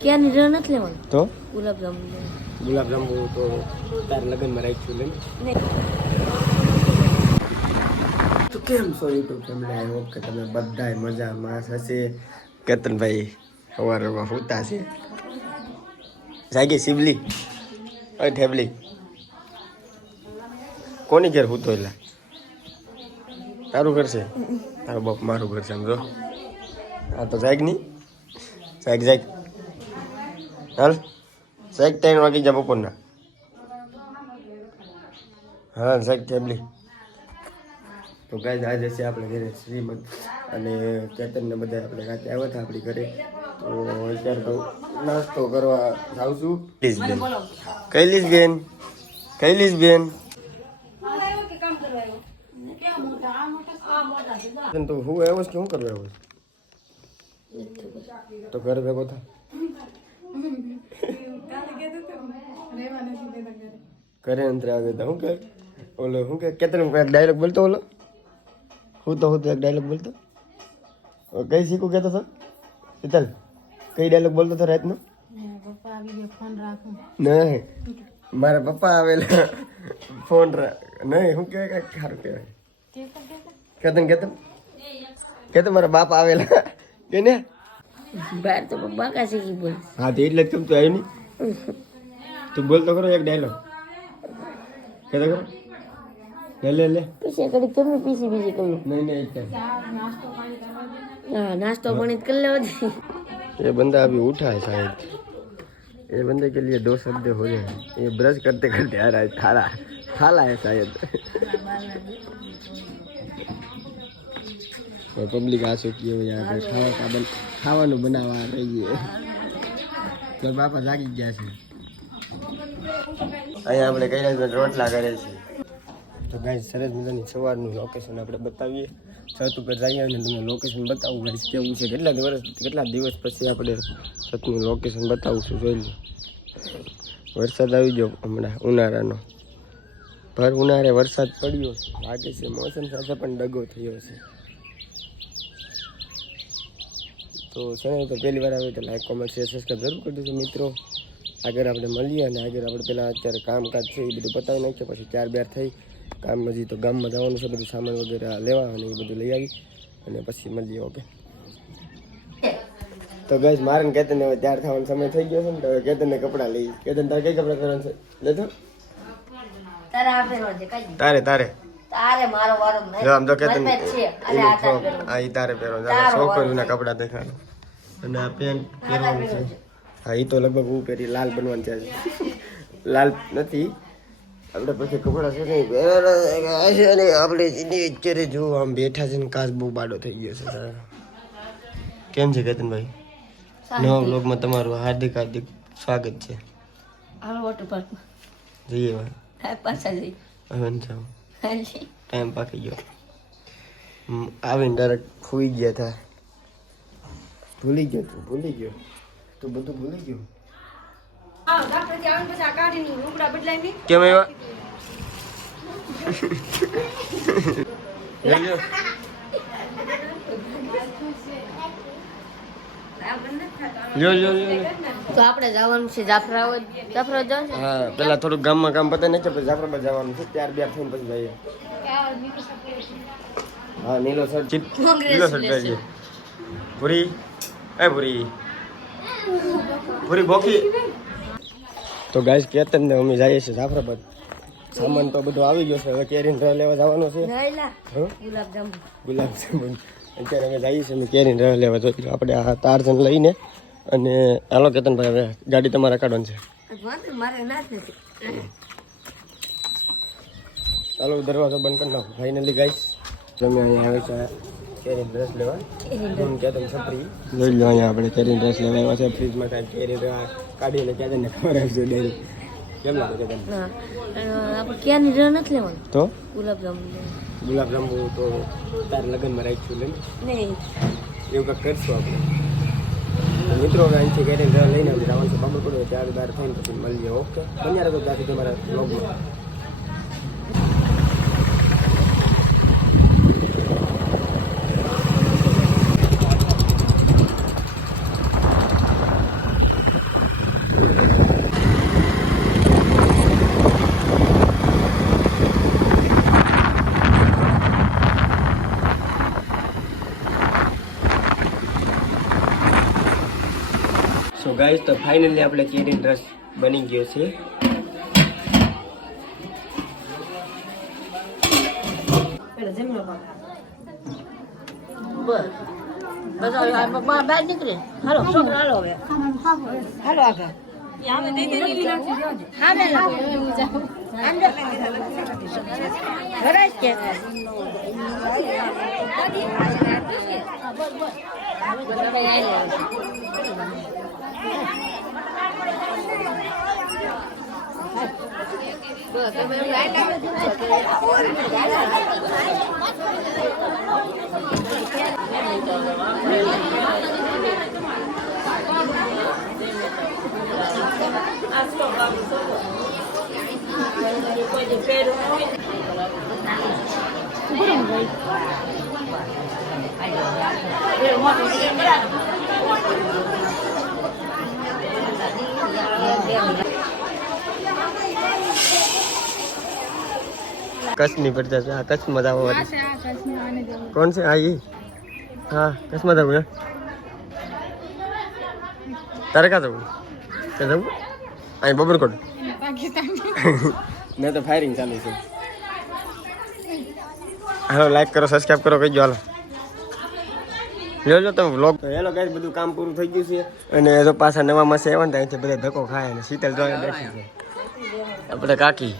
ક્યાંની રહ નથી લેવાનું? તો? ગુલાબજાંબુ ગુલાબજાંબુ ગુલાબ જાંબુ તો તાર લગ્નમાં રાખ્યું લે. તો કેમ છો યુટ્યુબ ફેમિલી આઈ હોપ કે તમે બધાય મજામાં હશે. કેતનભાઈ સવારમાં ફૂતા છે જાગી શિવલી. અય ઠેબલી કોની ઘેર ફૂતો એટલે તારું ઘર છે? તારું બાપ મારું ઘર છે સમજો હા તો જાગ નહીં જાગ જાગ. હાલ. સાહેબ ત્રણ વાગી જા બપોરના. હા સાહેબ ફેમિલી તો ગાય આજે છે આપણે ઘરે શ્રીમદ અને કેતનને બધા આપણે રાતે આવ્યા હતા આપણી ઘરે. તો અત્યારે તો નાસ્તો કરવા જાઉં છું. પ્લીઝ બેન કૈલીસ બેન કૈલીસ બેન તો હું આવ્યો છું કે શું કરવા આવ્યો છું? તો ઘરે ભેગો થા. કરે અંતરે આવે તો હું કે? ઓલો હું કે? કેતન એક ડાયલોગ બોલતો ઓલો? હું તો હું તો એક ડાયલોગ બોલતો. ઓ, કઈ શીખું કહેતો હતો? શીતલ કઈ ડાયલોગ બોલતો હતો રાતનો? નહીં. મારા પપ્પા આવેલા ફોન નહીં શું કહેવાય? કાંઈક સારું કહેવાય. કેતન કેતન? કેતન મારા બાપ આવેલા. કે ને? બહાર તો પપ્પા કાશે કી બોલ. હા તે એટલે તું તો આવ્યું નહીં? તું બોલતો કરો એક ડાયલોગ કહેતો કરો લે લે લે. પીસે કડી તમે પીસી બીજી કરું નહીં નહીં નાસ્તો પાણી કરવા ના. નાસ્તો પાણી કરી લેવા ये बंदा अभी उठा है शायद ये बंदे के लिए दो शब्द हो गए हैं। ये ब्रश करते करते आ रहा है थाला थाला है शायद और पब्लिक आ चुकी है यहाँ पे खावा का बन ખાવાનું બનાવવા આ રહી છે તો બાપા જાગી ગયા છે અહીંયા આપણે કૈલાસભાઈ રોટલા કરે છે તો ગાય સરસ મજાની સવારનું લોકેશન આપણે બતાવીએ છત ઉપર જઈએ અને તમને લોકેશન બતાવું. ગાઈસ કેવું છે કેટલા દિવસ કેટલા દિવસ પછી આપણે છતનું લોકેશન બતાવું છું જોઈ લો. વરસાદ આવી ગયો હમણાં, ઉનાળાનો. ભર ઉનાળે વરસાદ પડ્યો છે. લાગે છે, મોસમ સાથે પણ ડગો થયો છે. તો ચેનલ તો પહેલી વાર આવે તો લાઈક કોમેન્ટ શેર સબસ્ક્રાઈબ જરૂર કરી દેજો મિત્રો. આગળ આપણે મળીએ અને આગળ આપણે પહેલાં અત્યારે કામકાજ છે એ બધું પતાવી નાખીએ, પછી ચાર બાર થઈ કામ હજી તો ગામમાં જવાનું છે બધું સામાન વગેરે લેવા અને એ બધું લઈ આવી અને પછી મળીએ ઓકે તો ગઈ મારે કેતન હવે તૈયાર થવાનો સમય થઈ ગયો છે ને તો હવે કેતનને કપડાં લઈ કેતન તારે કઈ કપડાં કરવાનું છે? લેતો તારે તારે તારે. તારે મારો વારો જો આમ તો કેતન આ ઈ તારે પહેરો તારો કપડાં દેખાડો અને આ પેન પહેરવાનું છે. હા એ તો લગભગ હું પહેરી લાલ બનવાનું છે લાલ નથી. આપણે પછી ખબર છે ને પહેરવાના છે ને આપણે એની અત્યારે જો આમ બેઠા છે ને કાચ બહુ બાડો થઈ ગયો છે. કેમ છે કેતનભાઈ? નવા બ્લોગમાં તમારું હાર્દિક હાર્દિક સ્વાગત છે. હાલો વોટર પાર્ક જઈએ ભાઈ. પાછા જઈ હવે ન ટાઈમ પાકી ગયો. આવીને ડાયરેક્ટ ખોઈ ગયા હતા. ભૂલી ગયો તું ભૂલી ગયો. તું બધું ભૂલી ગયો? કેમ આવ્યા? તો આપણે જવાનું છે જાફરાબાદ. જાફરાબાદ જવાનું છે? હા પેલા થોડું ગામમાં કામ પતાવી નાખીએ પછી જાફરાબાદ જવાનું છે. ત્યાર બે થઈને પછી જઈએ. હા નીલો સર નીલો સર જઈએ પૂરી એ પૂરી પૂરી બોકી તો ગાઈસ કે ને અમે જઈએ છીએ જાફરાબાદ. સામાન તો બધું આવી ગયો છે. હવે કેરીને રહ લેવા જવાનું છે. ગુલાબજાંબુ અત્યારે અમે જઈએ છીએ કેરીને રહ લેવા. જોઈએ આપણે આ તારજન લઈને અને હાલો કેતનભાઈ હવે ગાડી તમારે કાઢવાની છે. ચાલો દરવાજો બંધ કરી નાખો. ફાઇનલી ગાઈશ તમે અહીંયા આવે છે કેરીન ડ્રેસ લેવા. હું કે તમે સપરી જોઈ લો અહીંયા આપણે કેરીન ડ્રેસ લેવા આવ્યા છે. ફ્રીજમાં કાંઈ કેરી કાઢીને ક્યાં ખબર આવશે ડેરી. છે ના આપણે ક્યાંની રહ નથી લેવાનું? તો? ગુલાબ જાંબુ લેવાનું. ગુલાબ જાંબુ તો તારે લગ્નમાં રાખ્યું લે ને? નહીં. એવું કંઈક કરશું આપણે. મિત્રો હવે અહીંથી ઘરે લઈને જવાનું છે. ખબર પડે ત્યારે બહાર થઈને પછી મળીએ ઓકે? બન્યા રહો ત્યાંથી તમારા બ્લોગમાં ગાઈસ તો ફાઇનલી આપણે કેરીનો રસ બની ગયો છે. બસ. બધા બહાર નીકળે હાલો છોકરા હાલો હવે હાલો આગળ કચ્છની પડતા છે આ કચ્છમાં જવા કોણ છે? આ ઈ? હા કચ્છમાં જવું તારે ક્યાં જવું? ક્યાં જવું? અહીં બબરકોટ. મેં તો ફાયરિંગ ચાલુ છે. હાલો લાઈક કરો સબસ્ક્રાઈબ કરો કહી હાલો. લ્યો જો તમે વ્લોગ હેલો ગાઈસ બધું કામ પૂરું થઈ ગયું છે. અને જો પાછા નવા માસે આવ્યા ને ત્યાંથી બધા ધક્કો ખાય અને શીતલ જોઈને બેઠી છે. આપણે કાકી.